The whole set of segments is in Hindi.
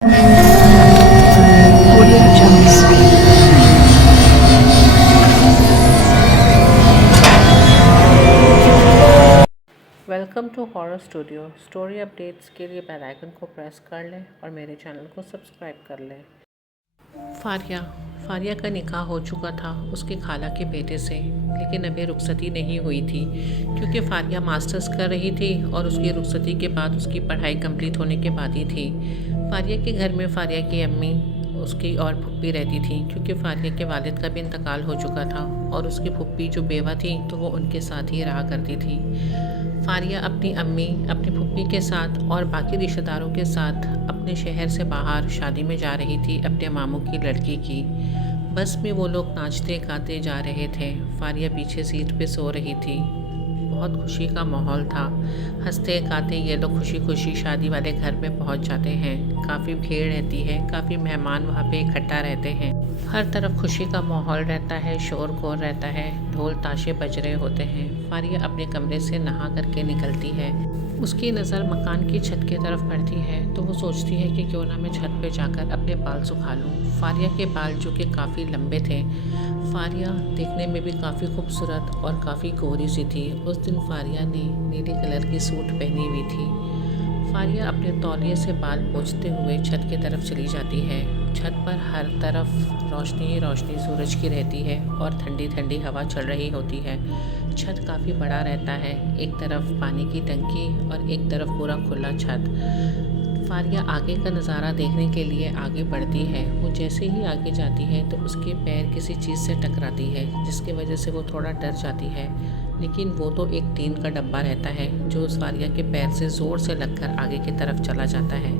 Audio Jungle. Welcome to horror studio. Story updates के लिए बेल आइकन को प्रेस कर लें और मेरे चैनल को सब्सक्राइब कर लें। फारिया का निकाह हो चुका था उसकी खाला के बेटे से, लेकिन अभी रुखसती नहीं हुई थी क्योंकि फारिया मास्टर्स कर रही थी और उसकी रुखसती के बाद उसकी पढ़ाई कंप्लीट होने के बाद ही थी। फारिया के घर में फारिया की अम्मी, उसकी और फुप्पी रहती थी क्योंकि फारिया के वालिद का भी इंतकाल हो चुका था और उसकी फुप्पी जो बेवा थी तो वो उनके साथ ही रहा करती थी। फारिया अपनी अम्मी, अपनी फुप्पी के साथ और बाकी रिश्तेदारों के साथ अपने शहर से बाहर शादी में जा रही थी अपने मामू की लड़की की। बस में वो लोग नाचते गाते जा रहे थे। फारिया पीछे सीट पे सो रही थी। बहुत खुशी का माहौल था। हंसते गाते ये लोग खुशी खुशी शादी वाले घर में पहुंच जाते हैं। काफ़ी भीड़ रहती है, काफ़ी मेहमान वहाँ पे इकट्ठा रहते हैं। हर तरफ खुशी का माहौल रहता है, शोर-गुल रहता है, ढोल ताशे बज रहे होते हैं। फारिया अपने कमरे से नहा करके निकलती है। उसकी नज़र मकान की छत की तरफ पड़ती है तो वो सोचती है कि क्यों ना मैं छत पे जाकर अपने बाल सुखा लूँ। फारिया के बाल जो कि काफ़ी लंबे थे। फारिया देखने में भी काफ़ी खूबसूरत और काफ़ी गोरी सी थी। उस दिन फारिया ने नीले कलर की सूट पहनी हुई थी। फारिया अपने तौलिए से बाल पोंछते हुए छत की तरफ चली जाती है। छत पर हर तरफ रोशनी ही रोशनी सूरज की रहती है और ठंडी ठंडी हवा चल रही होती है। छत काफ़ी बड़ा रहता है, एक तरफ पानी की टंकी और एक तरफ पूरा खुला छत। फारिया आगे का नज़ारा देखने के लिए आगे बढ़ती है। वो जैसे ही आगे जाती है तो उसके पैर किसी चीज़ से टकराती है जिसकी वजह से वो थोड़ा डर जाती है, लेकिन वो तो एक टीन का डब्बा रहता है जो उस फारिया के पैर से ज़ोर से लगकर आगे की तरफ चला जाता है।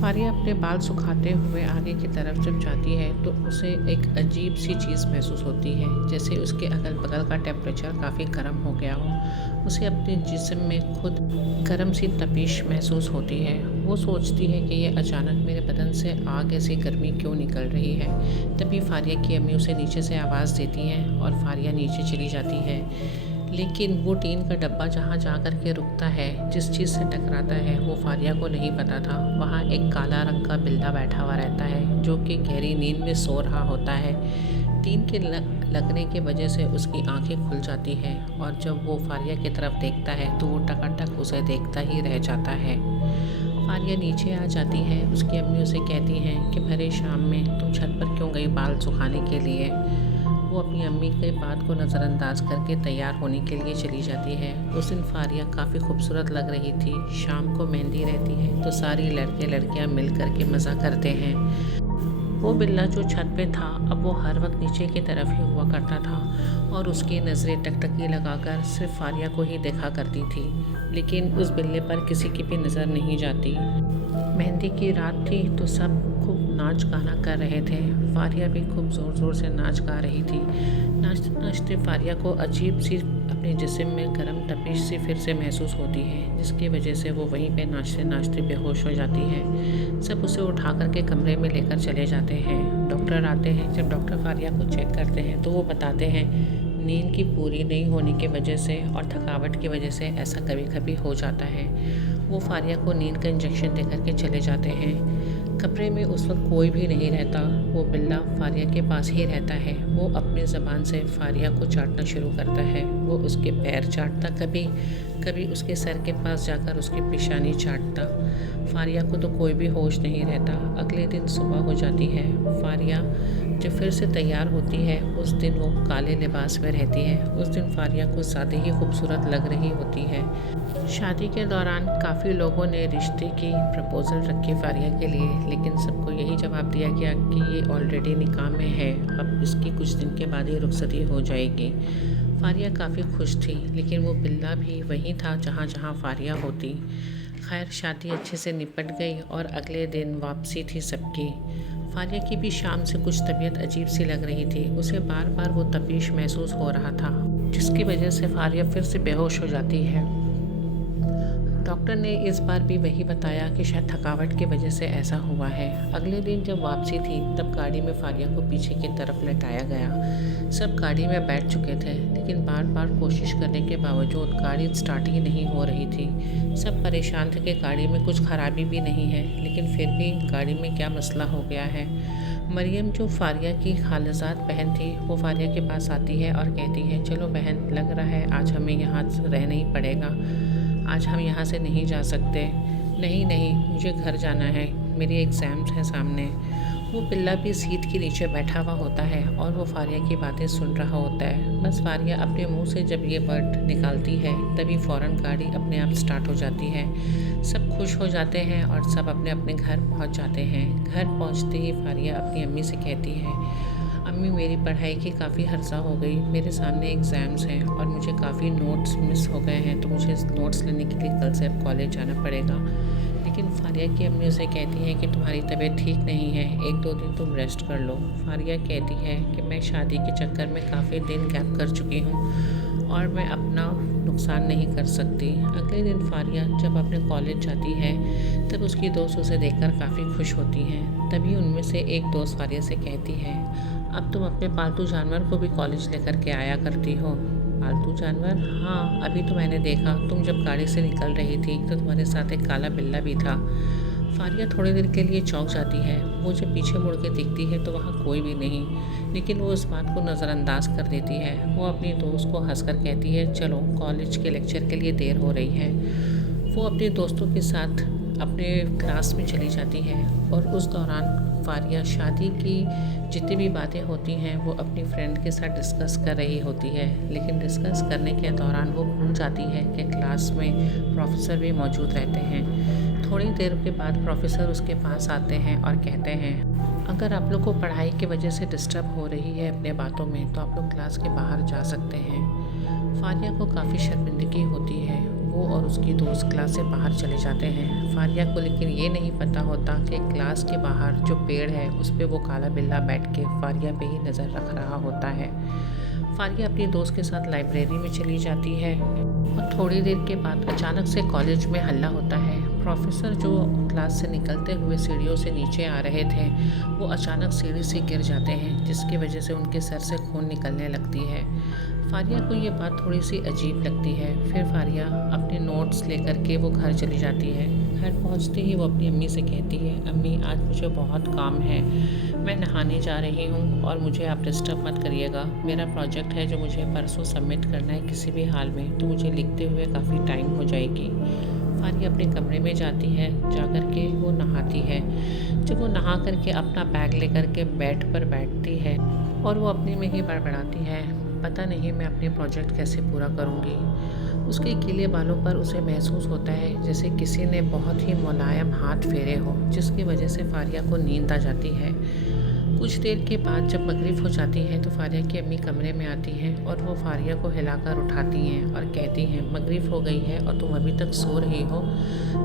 फारिया अपने बाल सुखाते हुए आगे की तरफ जब जाती है तो उसे एक अजीब सी चीज़ महसूस होती है, जैसे उसके अगल बगल का टेम्परेचर काफ़ी गर्म हो गया हो। उसे अपने जिस्म में खुद गर्म सी तपिश महसूस होती है। वो सोचती है कि ये अचानक मेरे बदन से आग ऐसी गर्मी क्यों निकल रही है। तभी फारिया की अम्मी उसे नीचे से आवाज़ देती हैं और फारिया नीचे चली जाती है। लेकिन वो टीन का डब्बा जहाँ जा कर के रुकता है, जिस चीज़ से टकराता है, वो फारिया को नहीं पता था। वहाँ एक काला रंग का बिल्ला बैठा हुआ रहता है जो कि गहरी नींद में सो रहा होता है। टीन के लगने की वजह से उसकी आंखें खुल जाती हैं और जब वो फारिया की तरफ देखता है तो वो टकाटक उसे देखता ही रह जाता है। फारिया नीचे आ जाती है। उसकी अम्मी उसे कहती हैं कि भरे शाम में तुम छत पर क्यों गई बाल सुखाने के लिए। वो अपनी अम्मी के बात को नज़रअंदाज करके तैयार होने के लिए चली जाती है। उस दिन फारिया काफ़ी खूबसूरत लग रही थी। शाम को मेहंदी रहती है तो सारी लड़के लड़कियां मिल कर के मज़ा करते हैं। वो बिल्ला जो छत पे था अब वो हर वक्त नीचे की तरफ ही हुआ करता था और उसकी नज़रें टकटकी लगाकर सिर्फ फारिया को ही देखा करती थी, लेकिन उस बिल्ले पर किसी की भी नज़र नहीं जाती। मेहंदी की रात थी तो सब खूब नाच गाना कर रहे थे। फारिया भी खूब ज़ोर ज़ोर से नाच गा रही थी। नाचते नाचते फारिया को अजीब सी अपने जिस्म में गर्म तपिश सी फिर से महसूस होती है, जिसकी वजह से वो वहीं पे नाचते नाचते बेहोश हो जाती है। सब उसे उठा कर के कमरे में लेकर चले जाते हैं। डॉक्टर आते हैं। जब डॉक्टर फारिया को चेक करते हैं तो वो बताते हैं नींद की पूरी नहीं होने की वजह से और थकावट की वजह से ऐसा कभी कभी हो जाता है। वो फारिया को नींद का इंजेक्शन दे करके चले जाते हैं। कमरे में उस वक्त कोई भी नहीं रहता। वो बिल्ला फारिया के पास ही रहता है। वो अपनी ज़बान से फारिया को चाटना शुरू करता है। वो उसके पैर चाटता, कभी कभी उसके सर के पास जाकर उसकी पेशानी चाटता। फारिया को तो कोई भी होश नहीं रहता। अगले दिन सुबह हो जाती है। फारिया जब फिर से तैयार होती है उस दिन वो काले लिबास में रहती है। उस दिन फारिया कुछ ज़्यादा ही खूबसूरत लग रही होती है। शादी के दौरान काफ़ी लोगों ने रिश्ते की प्रपोज़ल रखी फारिया के लिए, लेकिन सबको यही जवाब दिया गया कि ये ऑलरेडी निकाह में है, अब इसकी कुछ दिन के बाद ही रुखसती हो जाएगी। फारिया काफ़ी खुश थी, लेकिन वो बिल्ला भी वहीं था जहाँ जहाँ फारिया होती। खैर शादी अच्छे से निपट गई और अगले दिन वापसी थी सबकी। फारिया की भी शाम से कुछ तबीयत अजीब सी लग रही थी। उसे बार बार वो तपीश महसूस हो रहा था, जिसकी वजह से फारिया फिर से बेहोश हो जाती है। डॉक्टर ने इस बार भी वही बताया कि शायद थकावट की वजह से ऐसा हुआ है। अगले दिन जब वापसी थी तब गाड़ी में फारिया को पीछे की तरफ लटाया गया। सब गाड़ी में बैठ चुके थे, लेकिन बार बार कोशिश करने के बावजूद गाड़ी स्टार्ट ही नहीं हो रही थी। सब परेशान थे कि गाड़ी में कुछ खराबी भी नहीं है, लेकिन फिर भी गाड़ी में क्या मसला हो गया है। मरियम जो फारिया की खालजाद बहन थी वो फारिया के पास आती है और कहती है, चलो बहन, लग रहा है आज हमें यहाँ रहना ही पड़ेगा, आज हम यहाँ से नहीं जा सकते। नहीं नहीं, मुझे घर जाना है, मेरे एग्ज़ाम्स हैं सामने। वो पिल्ला भी सीट के नीचे बैठा हुआ होता है और वो फारिया की बातें सुन रहा होता है। बस फारिया अपने मुंह से जब ये वर्ड निकालती है तभी फ़ौरन गाड़ी अपने आप स्टार्ट हो जाती है। सब खुश हो जाते हैं और सब अपने अपने घर पहुंच जाते हैं। घर पहुंचते ही फारिया अपनी अम्मी से कहती है, अम्मी मेरी पढ़ाई की काफ़ी हर्जा हो गई, मेरे सामने एग्ज़ाम्स हैं और मुझे काफ़ी नोट्स मिस हो गए हैं, तो मुझे नोट्स लेने के लिए कल से अब कॉलेज जाना पड़ेगा। लेकिन फारिया की अम्मी उसे कहती है कि तुम्हारी तबीयत ठीक नहीं है, 1-2 दिन तुम रेस्ट कर लो। फारिया कहती है कि मैं शादी के चक्कर में काफ़ी दिन गैप कर चुकी हूँ और मैं अपना नुकसान नहीं कर सकती। अगले दिन फारिया जब अपने कॉलेज जाती है तब उसकी दोस्त उसे देखकर काफ़ी खुश होती हैं। तभी उनमें से एक दोस्त फारिया से कहती है, अब तुम अपने पालतू जानवर को भी कॉलेज लेकर के आया करती हो। पालतू जानवर? हाँ, अभी तो मैंने देखा, तुम जब गाड़ी से निकल रही थी तो तुम्हारे साथ एक काला बिल्ला भी था। फारिया थोड़ी देर के लिए चौंक जाती है। वो जब पीछे मुड़ के दिखती है तो वहाँ कोई भी नहीं, लेकिन वो इस बात को नज़रअंदाज कर देती है। वो अपनी दोस्त को हंसकर कहती है, चलो कॉलेज के लेक्चर के लिए देर हो रही है। वो अपने दोस्तों के साथ अपने क्लास में चली जाती है और उस दौरान फारिया शादी की जितनी भी बातें होती हैं वो अपनी फ्रेंड के साथ डिस्कस कर रही होती है, लेकिन डिस्कस करने के दौरान वो भूल जाती है कि क्लास में प्रोफेसर भी मौजूद रहते हैं। थोड़ी देर के बाद प्रोफेसर उसके पास आते हैं और कहते हैं, अगर आप लोग को पढ़ाई की वजह से डिस्टर्ब हो रही है अपने बातों में तो आप लोग क्लास के बाहर जा सकते हैं। फारिया को काफ़ी शर्मिंदगी होती है। वो और उसकी दोस्त क्लास से बाहर चले जाते हैं। फारिया को लेकिन ये नहीं पता होता कि क्लास के बाहर जो पेड़ है उस पर वो काला बिल्ला बैठ के फारिया पे ही नज़र रख रहा होता है। फारिया अपनी दोस्त के साथ लाइब्रेरी में चली जाती है और थोड़ी देर के बाद अचानक से कॉलेज में हल्ला होता है। प्रोफेसर जो क्लास से निकलते हुए सीढ़ियों से नीचे आ रहे थे वो अचानक सीढ़ी से गिर जाते हैं, जिसकी वजह से उनके सर से खून निकलने लगती है। फारिया को ये बात थोड़ी सी अजीब लगती है। फिर फारिया अपने नोट्स लेकर के वो घर चली जाती है। घर पहुंचते ही वो अपनी अम्मी से कहती है, अम्मी आज मुझे बहुत काम है, मैं नहाने जा रही हूँ और मुझे आप डिस्टर्ब मत करिएगा। मेरा प्रोजेक्ट है जो मुझे परसों सबमिट करना है किसी भी हाल में, तो मुझे लिखते हुए काफ़ी टाइम हो जाएगी। फारिया अपने कमरे में जाती है, जाकर के वो नहाती है। जब वो नहा करके अपना बैग लेकर के बेड पर बैठती है और वो अपने में ही बड़बड़ाती है, पता नहीं मैं अपने प्रोजेक्ट कैसे पूरा करूँगी। उसके गीले बालों पर उसे महसूस होता है जैसे किसी ने बहुत ही मुलायम हाथ फेरे हो, जिसकी वजह से फारिया को नींद आ जाती है। कुछ देर के बाद जब मगरिब हो जाती है तो फारिया की अम्मी कमरे में आती हैं और वो फारिया को हिलाकर उठाती हैं और कहती हैं, मगरिब हो गई है और तुम अभी तक सो रही हो।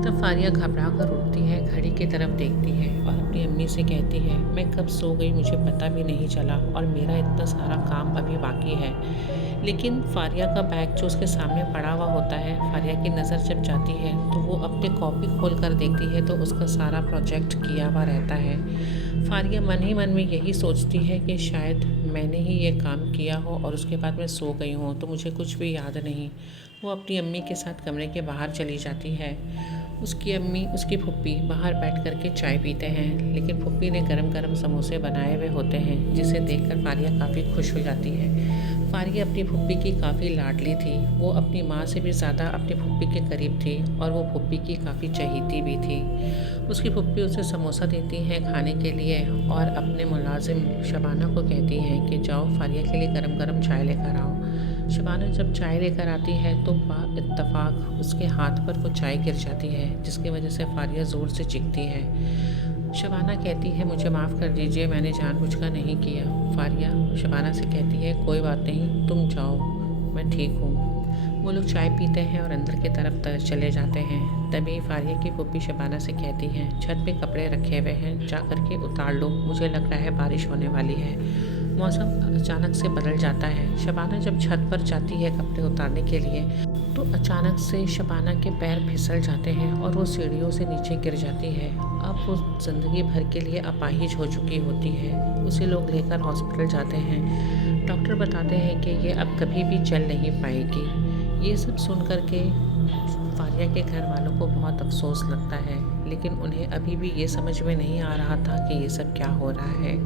तब फारिया घबरा कर उठती है, घड़ी की तरफ देखती है और अपनी अम्मी से कहती है, मैं कब सो गई मुझे पता भी नहीं चला और मेरा इतना सारा काम अभी बाकी है। लेकिन फारिया का बैग जो उसके सामने पड़ा हुआ होता है, फारिया की नज़र जब जाती है तो वो अपनी कॉपी खोल कर देखती है तो उसका सारा प्रोजेक्ट किया हुआ रहता है। फारिया मन ही मन में यही सोचती है कि शायद मैंने ही ये काम किया हो और उसके बाद मैं सो गई हूँ तो मुझे कुछ भी याद नहीं। वो अपनी अम्मी के साथ कमरे के बाहर चली जाती है। उसकी अम्मी, उसकी फुप्पी बाहर बैठ कर के चाय पीते हैं, लेकिन फुप्पी ने गरम गरम समोसे बनाए हुए होते हैं, जिसे देखकर फारिया काफ़ी खुश हो जाती है। फारिया अपनी फुप्पी की काफ़ी लाडली थी। वो अपनी माँ से भी ज़्यादा अपनी फुप्पी के करीब थी और वो फुप्पी की काफ़ी चहेती भी थी। उसकी फुप्पी उसे समोसा देती हैं खाने के लिए और अपने मुलाजिम शबाना को कहती हैं कि जाओ फारिया के लिए गरम गरम चाय लेकर आओ। शबाना जब चाय लेकर आती है तो इत्तफाक उसके हाथ पर वो चाय गिर जाती है, जिसकी वजह से फारिया ज़ोर से चीखती है। शबाना कहती है, मुझे माफ़ कर दीजिए, मैंने जानबूझकर नहीं किया। फारिया शबाना से कहती है, कोई बात नहीं, तुम जाओ, मैं ठीक हूँ। वो लोग चाय पीते हैं और अंदर की तरफ चले जाते हैं। तभी फारिया की फूफी शबाना से कहती हैं, छत पे कपड़े रखे हुए हैं, जा कर के उतार लो, मुझे लग रहा है बारिश होने वाली है। मौसम अचानक से बदल जाता है। शबाना जब छत पर जाती है कपड़े उतारने के लिए तो अचानक से शबाना के पैर फिसल जाते हैं और वो सीढ़ियों से नीचे गिर जाती है। अब वो ज़िंदगी भर के लिए अपाहिज हो चुकी होती है। उसे लोग लेकर हॉस्पिटल जाते हैं। डॉक्टर बताते हैं कि ये अब कभी भी चल नहीं पाएगी। ये सब सुन कर के फारिया के घर वालों को बहुत अफसोस लगता है, लेकिन उन्हें अभी भी ये समझ में नहीं आ रहा था कि ये सब क्या हो रहा है।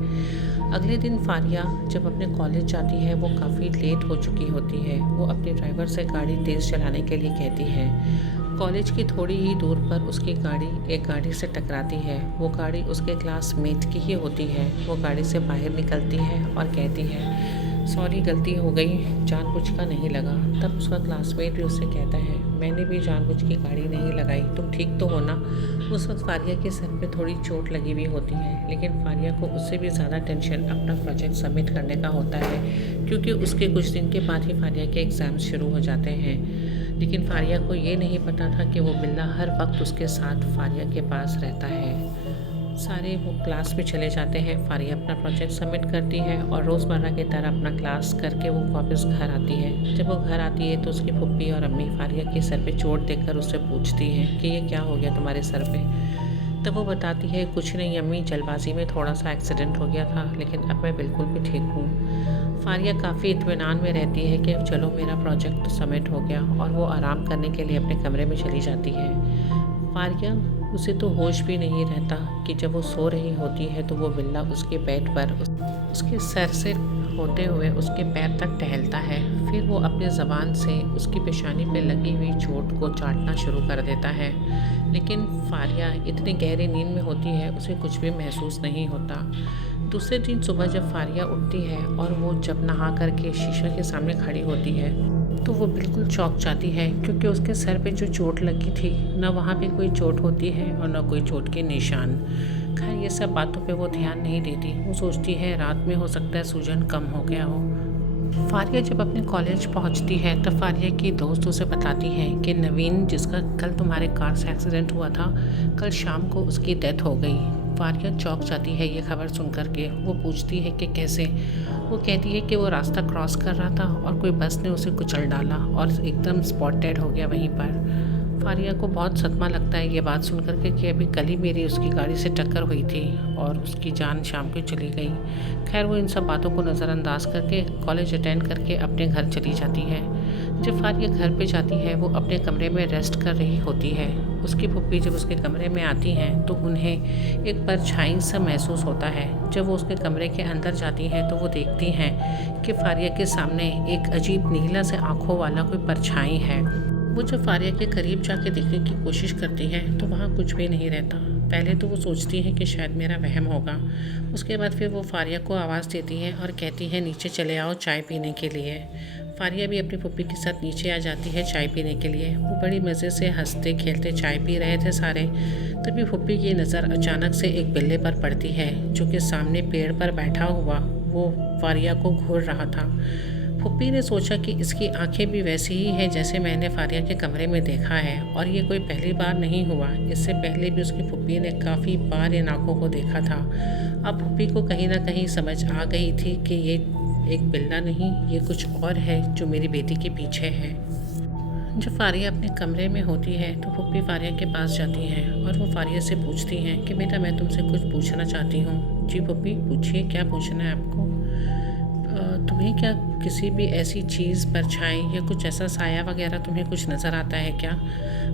अगले दिन फारिया जब अपने कॉलेज जाती है वो काफ़ी लेट हो चुकी होती है। वो अपने ड्राइवर से गाड़ी तेज़ चलाने के लिए कहती है। कॉलेज की थोड़ी ही दूर पर उसकी गाड़ी एक गाड़ी से टकराती है। वो गाड़ी उसके क्लासमेट की ही होती है। वो गाड़ी से बाहर निकलती है और कहती है, सॉरी गलती हो गई, जानबूझ का नहीं लगा। तब उसका क्लासमेट भी उससे कहता है, मैंने भी जानबूझ की गाड़ी नहीं लगाई, तुम ठीक तो हो ना। उस वक्त फारिया के सर पे थोड़ी चोट लगी हुई होती है, लेकिन फारिया को उससे भी ज़्यादा टेंशन अपना प्रोजेक्ट सबमिट करने का होता है, क्योंकि उसके कुछ दिन के बाद ही फारिया के एग्ज़ाम शुरू हो जाते हैं। लेकिन फारिया को ये नहीं पता था कि वो बिल्ला हर वक्त उसके साथ फारिया के पास रहता है। सारे वो क्लास में चले जाते हैं। फारिया अपना प्रोजेक्ट सबमिट करती है और रोज़मर्रा की तरह अपना क्लास करके वो वापस घर आती है। जब वो घर आती है तो उसकी फुप्पी और अम्मी फारिया के सर पे चोट देखकर उससे पूछती हैं कि ये क्या हो गया तुम्हारे सर पे। तब वो बताती है, कुछ नहीं अम्मी, जल्दबाजी में थोड़ा सा एक्सीडेंट हो गया था, लेकिन अब मैं बिल्कुल भी ठीक हूँ। फारिया काफ़ी इत्मीनान में रहती है कि चलो मेरा प्रोजेक्ट तो सबमिट हो गया, और वो आराम करने के लिए अपने कमरे में चली जाती है। फारिया उसे तो होश भी नहीं रहता कि जब वो सो रही होती है तो वो बिल्ला उसके बेड पर उसके सर से होते हुए उसके पैर तक टहलता है। फिर वो अपने ज़बान से उसकी पेशानी पे लगी हुई चोट को चाटना शुरू कर देता है। लेकिन फारिया इतनी गहरी नींद में होती है, उसे कुछ भी महसूस नहीं होता। दूसरे दिन सुबह जब फारिया उठती है और वो जब नहा करके शीशे के सामने खड़ी होती है तो वो बिल्कुल चौंक जाती है, क्योंकि उसके सर पे जो चोट लगी थी न वहाँ पे कोई चोट होती है और न कोई चोट के निशान। खैर ये सब बातों पे वो ध्यान नहीं देती। वो सोचती है रात में हो सकता है सूजन कम हो गया हो। फारिया जब अपने कॉलेज पहुंचती है तब फारिया की दोस्त उसे बताती है कि नवीन, जिसका कल तुम्हारे कार से एक्सीडेंट हुआ था, कल शाम को उसकी डेथ हो गई। फारिया चौंक जाती है ये खबर सुन कर के। वो पूछती है कि कैसे। वो कहती है कि वो रास्ता क्रॉस कर रहा था और कोई बस ने उसे कुचल डाला और एकदम स्पॉट डेड हो गया वहीं पर। फारिया को बहुत सदमा लगता है ये बात सुन कर के कि अभी कल ही मेरी उसकी गाड़ी से टक्कर हुई थी और उसकी जान शाम को चली गई। खैर वो इन सब बातों को नज़रअंदाज करके कॉलेज अटेंड करके अपने घर चली जाती है। जब फारिया घर पे जाती है वो अपने कमरे में रेस्ट कर रही होती है। उसकी फुप्पी जब उसके कमरे में आती हैं तो उन्हें एक परछाई सा महसूस होता है। जब वो उसके कमरे के अंदर जाती हैं तो वो देखती हैं कि फारिया के सामने एक अजीब नीला से आँखों वाला कोई परछाई है। वो जब फारिया के करीब जाके देखने की कोशिश करती है तो वहाँ कुछ भी नहीं रहता। पहले तो वो सोचती है कि शायद मेरा वहम होगा। उसके बाद फिर वो फारिया को आवाज़ देती है और कहती है नीचे चले आओ चाय पीने के लिए। फारिया भी अपनी पुप्पी के साथ नीचे आ जाती है चाय पीने के लिए। वो बड़ी मज़े से हंसते खेलते चाय पी रहे थे सारे। तभी पुप्पी की नज़र अचानक से एक बिल्ले पर पड़ती है जो कि सामने पेड़ पर बैठा हुआ वो फारिया को घूर रहा था। फुप्पी ने सोचा कि इसकी आंखें भी वैसी ही हैं जैसे मैंने फारिया के कमरे में देखा है, और ये कोई पहली बार नहीं हुआ। इससे पहले भी उसकी फुप्पी ने काफ़ी बार इन आँखों को देखा था। अब फुप्पी को कहीं ना कहीं समझ आ गई थी कि ये एक बिल्ला नहीं, ये कुछ और है जो मेरी बेटी के पीछे है। जब फारिया अपने कमरे में होती है तो फुप्पी फारिया के पास जाती है और वो फारिया से पूछती हैं कि बेटा मैं तुमसे कुछ पूछना चाहती हूँ। जी फुप्पी पूछिए, क्या पूछना है आपको? तुम्हें क्या किसी भी ऐसी चीज़, परछाई या कुछ ऐसा साया वगैरह तुम्हें कुछ नज़र आता है क्या?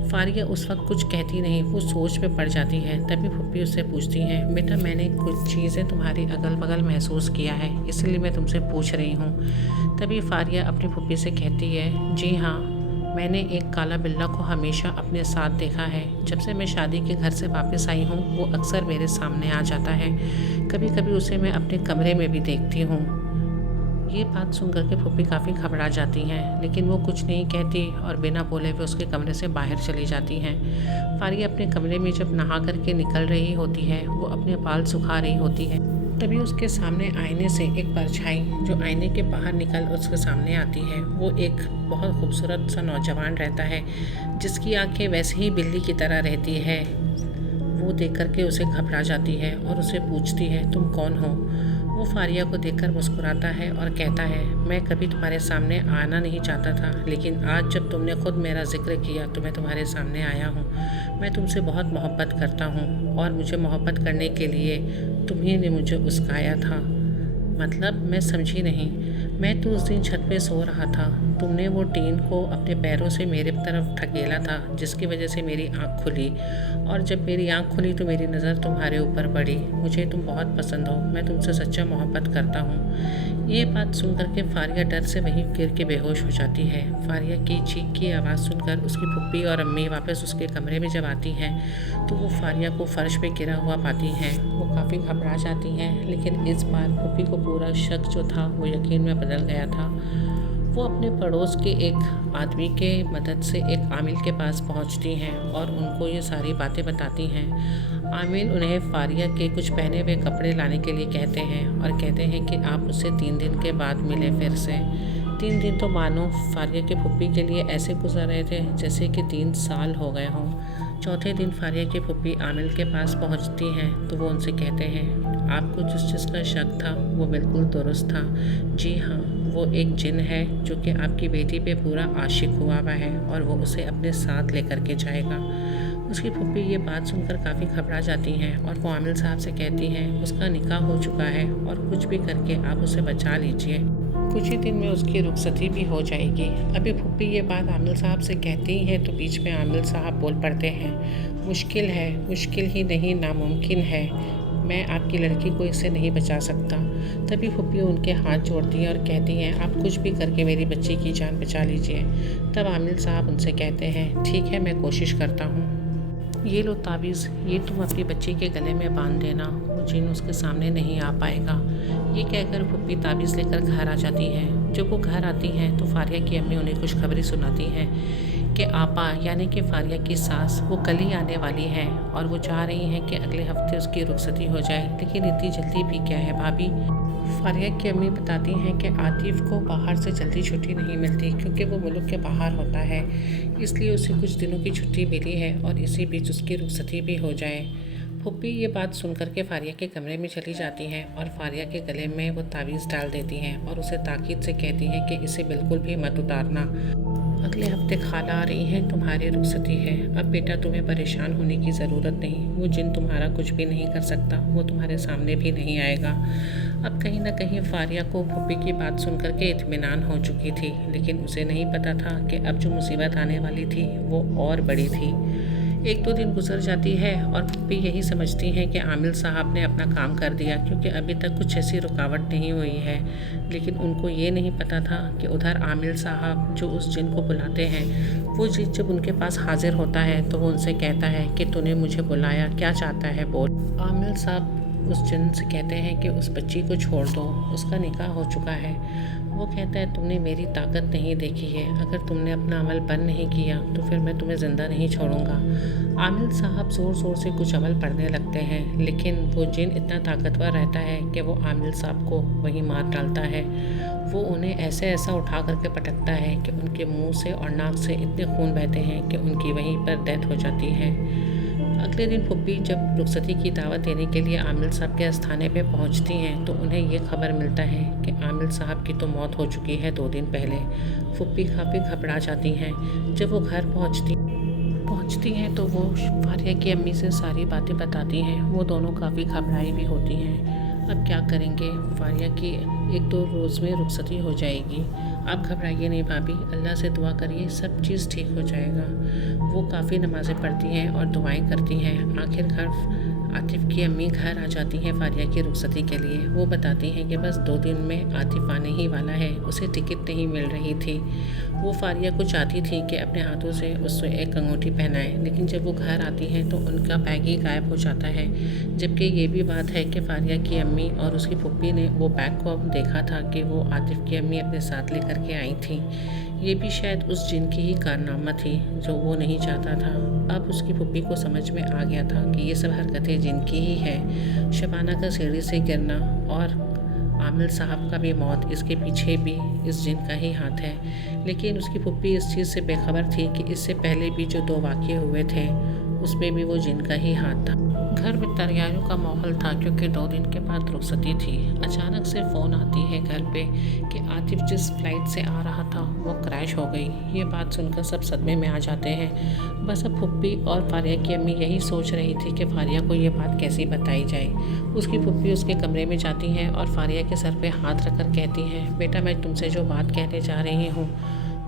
फारिया उस वक्त कुछ कहती नहीं, वो सोच में पड़ जाती है। तभी फुप्पी उससे पूछती है, बेटा मैंने कुछ चीज़ें तुम्हारी अगल बगल महसूस किया है, इसलिए मैं तुमसे पूछ रही हूँ। तभी फारिया अपनी फुप्पी से कहती है, जी हाँ, मैंने एक काला बिल्ला को हमेशा अपने साथ देखा है। जब से मैं शादी के घर से वापस आई हूँ वो अक्सर मेरे सामने आ जाता है। कभी कभी उसे मैं अपने कमरे में भी देखती हूँ। ये बात सुनकर के फुप्पी काफ़ी घबरा जाती हैं, लेकिन वो कुछ नहीं कहती और बिना बोले हुए उसके कमरे से बाहर चली जाती हैं। फारिया अपने कमरे में जब नहा करके निकल रही होती है, वो अपने बाल सुखा रही होती है। तभी उसके सामने आईने से एक परछाई जो आईने के बाहर निकल उसके सामने आती है। वो एक बहुत खूबसूरत सा नौजवान रहता है जिसकी आंखें वैसे ही बिल्ली की तरह रहती है। वो देख करके उसे घबरा जाती है और उसे पूछती है, तुम कौन हो? वो फारिया को देखकर मुस्कुराता है और कहता है, मैं कभी तुम्हारे सामने आना नहीं चाहता था, लेकिन आज जब तुमने खुद मेरा जिक्र किया तो मैं तुम्हारे सामने आया हूँ। मैं तुमसे बहुत मोहब्बत करता हूँ और मुझे मोहब्बत करने के लिए तुम्ही ने मुझे उस्काया था। मतलब मैं समझी नहीं। मैं तो उस दिन छत पे सो रहा था, तुमने वो टीन को अपने पैरों से मेरे तरफ धकेला था, जिसकी वजह से मेरी आँख खुली, और जब मेरी आँख खुली तो मेरी नज़र तुम्हारे ऊपर पड़ी। मुझे तुम बहुत पसंद हो, मैं तुमसे सच्चा मोहब्बत करता हूँ। ये बात सुनकर के फारिया डर से वहीं गिर के बेहोश हो जाती है। फारिया की चीख की आवाज़ सुनकर उसकी फूफी और अम्मी वापस उसके कमरे में जब आती हैं तो वो फारिया को फर्श पे गिरा हुआ पाती हैं। वो काफ़ी घबरा जाती हैं, लेकिन इस बार फूफी को पूरा शक जो था वो यकीन में बदल गया था। वो अपने पड़ोस के एक आदमी के मदद से एक आमिल के पास पहुंचती हैं और उनको ये सारी बातें बताती हैं। आमिल उन्हें फारिया के कुछ पहने हुए कपड़े लाने के लिए कहते हैं और कहते हैं कि आप उससे 3 दिन के बाद मिलें फिर से। 3 दिन तो मानो फारिया के फूफी के लिए ऐसे गुजर रहे थे जैसे कि 3 साल हो गए हों। चौथे दिन फारिया की फूफी आमिल के पास पहुंचती हैं तो वो उनसे कहते हैं, आपको जिस चीज़ का शक था वो बिल्कुल दुरुस्त था। जी हाँ, वो एक जिन है जो कि आपकी बेटी पे पूरा आशिक हुआ हुआ है और वो उसे अपने साथ लेकर के जाएगा। उसकी फूफी ये बात सुनकर काफ़ी घबरा जाती हैं और वो आमिल साहब से कहती हैं, उसका निकाह हो चुका है और कुछ भी करके आप उसे बचा लीजिए, कुछ ही दिन में उसकी रुखसती भी हो जाएगी। अभी फूफी ये बात आमिल साहब से कहती ही हैं तो बीच में आमिल साहब बोल पड़ते हैं, मुश्किल है, मुश्किल ही नहीं नामुमकिन है, मैं आपकी लड़की को इससे नहीं बचा सकता। तभी फूफी उनके हाथ जोड़ती हैं और कहती हैं, आप कुछ भी करके मेरी बच्ची की जान बचा लीजिए। तब आमिल साहब उनसे कहते हैं, ठीक है, मैं कोशिश करता हूँ। ये लो ताबीज़, ये तुम अपनी बच्ची के गले में बांध देना, वो जिन उसके सामने नहीं आ पाएगा। ये कहकर फूफी ताबीज़ लेकर घर आ जाती हैं। जब वो घर आती हैं तो फारिया की अम्मी उन्हें खुशखबरी सुनाती हैं कि आपा यानी कि फारिया की सास वो कल ही आने वाली हैं और वो चाह रही हैं कि अगले हफ्ते उसकी रुखसती हो जाए। लेकिन इतनी जल्दी भी क्या है भाभी? फारिया की अम्मी बताती हैं कि आतिफ को बाहर से जल्दी छुट्टी नहीं मिलती क्योंकि वो मुल्क के बाहर होता है, इसलिए उसे कुछ दिनों की छुट्टी मिली है और इसी बीच उसकी रुखसती भी हो जाए। फूफी ये बात सुनकर के फारिया के कमरे में चली जाती हैं और फारिया के गले में वो तावीज़ डाल देती हैं और उसे ताकीद से कहती हैं कि इसे बिल्कुल भी मत उतारना। अगले हफ्ते खाला आ रही हैं, तुम्हारी रुखसती है। अब बेटा तुम्हें परेशान होने की ज़रूरत नहीं, वो जिन तुम्हारा कुछ भी नहीं कर सकता, वो तुम्हारे सामने भी नहीं आएगा। अब कहीं ना कहीं फारिया को फूफी की बात सुनकर के इत्मीनान हो चुकी थी, लेकिन उसे नहीं पता था कि अब जो मुसीबत आने वाली थी वो और बड़ी थी। 1-2 दिन गुजर जाती है और फूफी यही समझती हैं कि आमिल साहब ने अपना काम कर दिया क्योंकि अभी तक कुछ ऐसी रुकावट नहीं हुई है। लेकिन उनको ये नहीं पता था कि उधर आमिल साहब जो उस जिन को बुलाते हैं, वो जिन जब उनके पास हाजिर होता है तो वो उनसे कहता है कि तूने मुझे बुलाया, क्या चाहता है बोल। आमिल साहब उस जिन से कहते हैं कि उस बच्ची को छोड़ दो, उसका निकाह हो चुका है। वो कहता है, तुमने मेरी ताकत नहीं देखी है, अगर तुमने अपना अमल बंद नहीं किया तो फिर मैं तुम्हें ज़िंदा नहीं छोड़ूंगा। आमिल साहब ज़ोर ज़ोर से कुछ अमल पढ़ने लगते हैं, लेकिन वो जिन इतना ताकतवर रहता है कि वो आमिल साहब को वहीं मार डालता है। वो उन्हें ऐसे ऐसा उठा करके पटकता है कि उनके मुंह से और नाक से इतने खून बहते हैं कि उनकी वहीं पर डेथ हो जाती है। अगले दिन फूफी जब रुखसती की दावत देने के लिए आमिल साहब के अस्थाने पे पहुंचती हैं तो उन्हें ये खबर मिलता है कि आमिल साहब की तो मौत हो चुकी है 2 दिन पहले। फूफी काफ़ी घबरा जाती हैं। जब वो घर पहुंचती हैं तो वो फारिया की अम्मी से सारी बातें बताती हैं। वो दोनों काफ़ी घबराई भी होती हैं। अब क्या करेंगे, फारिया की 1-2 रोज़ में रुखसती हो जाएगी। आप घबराइए नहीं भाभी, अल्लाह से दुआ करिए, सब चीज़ ठीक हो जाएगा। वो काफ़ी नमाज़ें पढ़ती हैं और दुआएं करती हैं। आखिरकार आतिफ की अम्मी घर आ जाती हैं फारिया की रुखसती के लिए। वो बताती हैं कि बस 2 दिन में आतिफ आने ही वाला है, उसे टिकट नहीं मिल रही थी। वो फारिया को चाहती थी कि अपने हाथों से उससे एक अंगूठी पहनाए, लेकिन जब वो घर आती हैं तो उनका बैग ही गायब हो जाता है। जबकि ये भी बात है कि फारिया की अम्मी और उसकी फूफी ने वो बैग को अब देखा था कि वो आतिफ की अम्मी अपने साथ लेकर के आई थी। ये भी शायद उस जिन की ही कारनामा थी जो वो नहीं चाहता था। अब उसकी फूफी को समझ में आ गया था कि ये सब हरकतें जिन की ही है। शबाना का सीढ़ी से गिरना और आमिल साहब का भी मौत, इसके पीछे भी इस जिन का ही हाथ है। लेकिन उसकी फूफी इस चीज़ से बेखबर थी कि इससे पहले भी जो 2 वाक़ये हुए थे उसमें भी वो जिन का ही हाथ था। घर में तैयारियों का माहौल था क्योंकि 2 दिन के बाद रुखसती थी। अचानक से फ़ोन आती है घर पे कि आतिफ जिस फ्लाइट से आ रहा था वो क्रैश हो गई। ये बात सुनकर सब सदमे में आ जाते हैं। बस अब फुप्पी और फारिया की अम्मी यही सोच रही थी कि फारिया को ये बात कैसे बताई जाए। उसकी फुप्पी उसके कमरे में जाती हैं और फारिया के सर पे हाथ रखकर कहती हैं, बेटा मैं तुमसे जो बात कहने जा रही हूँ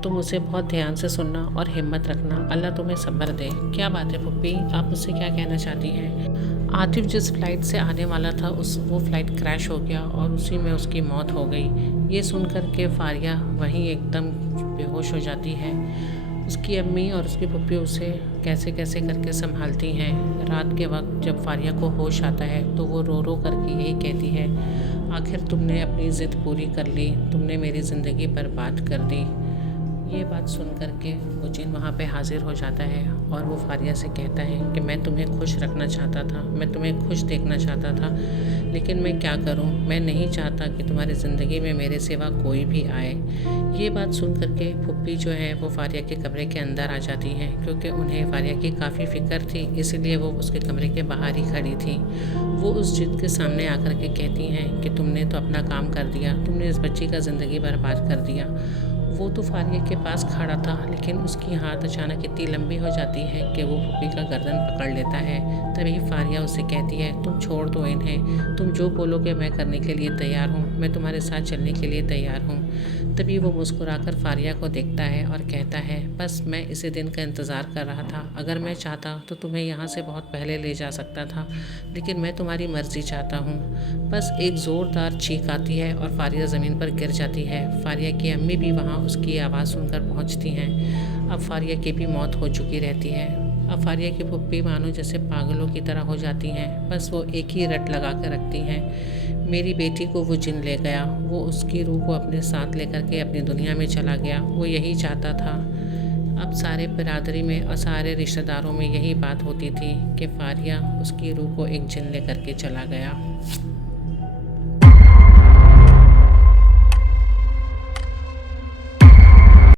तुम उसे बहुत ध्यान से सुनना और हिम्मत रखना। अल्लाह तुम्हें सब्र दे। क्या बात है फुप्पी, आप मुझसे क्या कहना चाहती हैं? आतिफ जिस फ्लाइट से आने वाला था वो फ्लाइट क्रैश हो गया और उसी में उसकी मौत हो गई। ये सुनकर के फारिया वहीं एकदम बेहोश हो जाती है। उसकी अम्मी और उसकी फुप्पी उसे कैसे कैसे करके संभालती हैं। रात के वक्त जब फारिया को होश आता है तो वो रो रो करके यही कहती है, आखिर तुमने अपनी ज़िद पूरी कर ली, तुमने मेरी ज़िंदगी बर्बाद कर दी। ये बात सुन कर के वो जिन वहाँ पे हाजिर हो जाता है और वो फारिया से कहता है कि मैं तुम्हें खुश रखना चाहता था, मैं तुम्हें खुश देखना चाहता था, लेकिन मैं क्या करूँ, मैं नहीं चाहता कि तुम्हारी ज़िंदगी में मेरे सिवा कोई भी आए। ये बात सुन कर के फुप्पी जो है वो फारिया के कमरे के अंदर आ जाती हैं क्योंकि उन्हें फारिया की काफ़ी फ़िक्र थी, इसीलिए वो उसके कमरे के बाहर ही खड़ी थी। वो उस जिद के सामने आकर के कहती हैं कि तुमने तो अपना काम कर दिया, तुमने इस बच्ची का ज़िंदगी बर्बाद कर दिया। वो तो फारिया के पास खड़ा था लेकिन उसकी हाथ अचानक इतनी लंबी हो जाती है कि वो फुप्पी का गर्दन पकड़ लेता है। तभी फारिया उससे कहती है, तुम छोड़ दो इन्हें, तुम जो बोलोगे मैं करने के लिए तैयार हूँ, मैं तुम्हारे साथ चलने के लिए तैयार हूँ। तभी वो मुस्कुराकर फारिया को देखता है और कहता है, बस मैं इसी दिन का इंतज़ार कर रहा था। अगर मैं चाहता तो तुम्हें यहाँ से बहुत पहले ले जा सकता था, लेकिन मैं तुम्हारी मर्ज़ी चाहता हूँ। बस एक ज़ोरदार चीख आती है और फारिया ज़मीन पर गिर जाती है। फारिया की अम्मी भी वहाँ उसकी आवाज़ सुनकर पहुँचती हैं। अब फारिया की भी मौत हो चुकी रहती है। अब फारिया की फुप्पी मानो जैसे पागलों की तरह हो जाती हैं। बस वो एक ही रट लगा कर रखती हैं, मेरी बेटी को वो जिन ले गया, वो उसकी रूह को अपने साथ लेकर के अपनी दुनिया में चला गया, वो यही चाहता था। अब सारे बिरादरी में और सारे रिश्तेदारों में यही बात होती थी कि फारिया उसकी रूह को एक जिन ले करके चला गया।